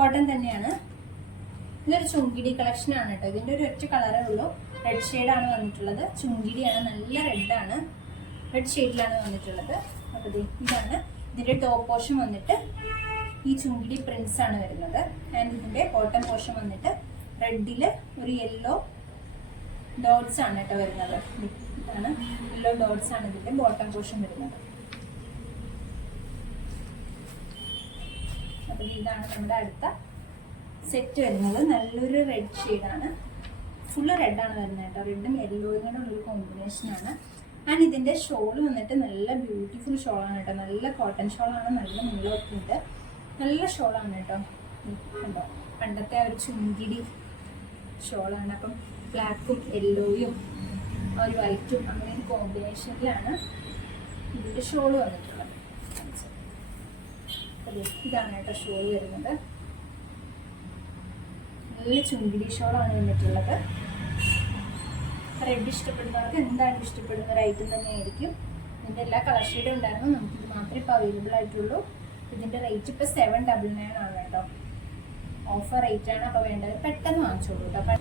Cotton തന്നെയാണ്. ഇതൊരു chungidi collection ആണ് കേട്ടോ. ഇതിന്റെ ഒരു ഒറ്റ കളറേ ഉള്ളൂ. റെഡ് ആണ് വന്നിട്ടുള്ളത്. ചുങ്കിടിയാണ് നല്ല റെഡാണ് റെഡ് ഷെയ്ഡിലാണ് വന്നിട്ടുള്ളത്. അപ്പോൾ ഇതാണ്. ഇതിന്റെ ടോപ്പ് പോർഷൻ വന്നിട്ട് ഈ ചുങ്കിടി പ്രിൻസ് ആണ് വരുന്നത്. ആൻഡ് ഇതിന്റെ ബോട്ടം പോർഷൻ വന്നിട്ട് റെഡിൽ ഒരു യെല്ലോ ഡോട്ട്സ് ആണ് കേട്ടോ വരുന്നത്. ഇതാണ്. യെല്ലോ ഡോട്ട്സ് ആണ് ഇതിന്റെ ബോട്ടം പോർഷൻ വരുന്നത്. അപ്പോൾ ഇതാണ് നമ്മുടെ അടുത്ത സെറ്റ് വരുന്നത്. നല്ലൊരു റെഡ് ഷെയ്ഡാണ് ഫുള്ള് റെഡാണ് വരുന്നത് കേട്ടോ. റെഡും യെല്ലോയും കൂടെ ഉള്ളൊരു കോമ്പിനേഷനാണ് ആൻഡ് ഇതിന്റെ ഷോൾ വന്നിട്ട് നല്ല ബ്യൂട്ടിഫുൾ ഷോൾ ആണ് കേട്ടോ. നല്ല കോട്ടൺ ഷോൾ ആണ് നല്ല നീളമൊക്കെ നല്ല ഷോളാണ് കേട്ടോ. ഉണ്ടോ പണ്ടത്തെ ഒരു ചുങ്കിടി ആണ്. അപ്പം ബ്ലാക്കും യെല്ലോയും ഒരു വൈറ്റും അങ്ങനെ ഒരു കോമ്പിനേഷനിലാണ് ഇതിന്റെ ഷോൾ വന്നിട്ടുള്ളത് ഇതാണ് കേട്ടോ ഷോൾ വരുന്നത്. നല്ല ചുങ്കിടി ഷോളാണ് വന്നിട്ടുള്ളത്. റെഡ് ഇഷ്ടപ്പെടുന്നവർക്ക് എന്താണ് ഇഷ്ടപ്പെടുന്ന ഒരു ഐറ്റം തന്നെയായിരിക്കും. ഇതിന്റെ എല്ലാ കളർ ഷെയ്ഡും ഉണ്ടായിരുന്നു. നമുക്ക് നമുക്കിത് മാത്രമേ ഇപ്പോൾ അവൈലബിൾ ആയിട്ടുള്ളൂ. ഇതിന്റെ റേറ്റ് ഇപ്പോൾ സെവൻ ഡബിൾ നയൻ ആണ് കേട്ടോ. ഓഫർ റേറ്റ് ആണ് അപ്പോൾ വേണ്ടത്. പെട്ടെന്ന് വാങ്ങിച്ചോളൂ കേട്ടോ.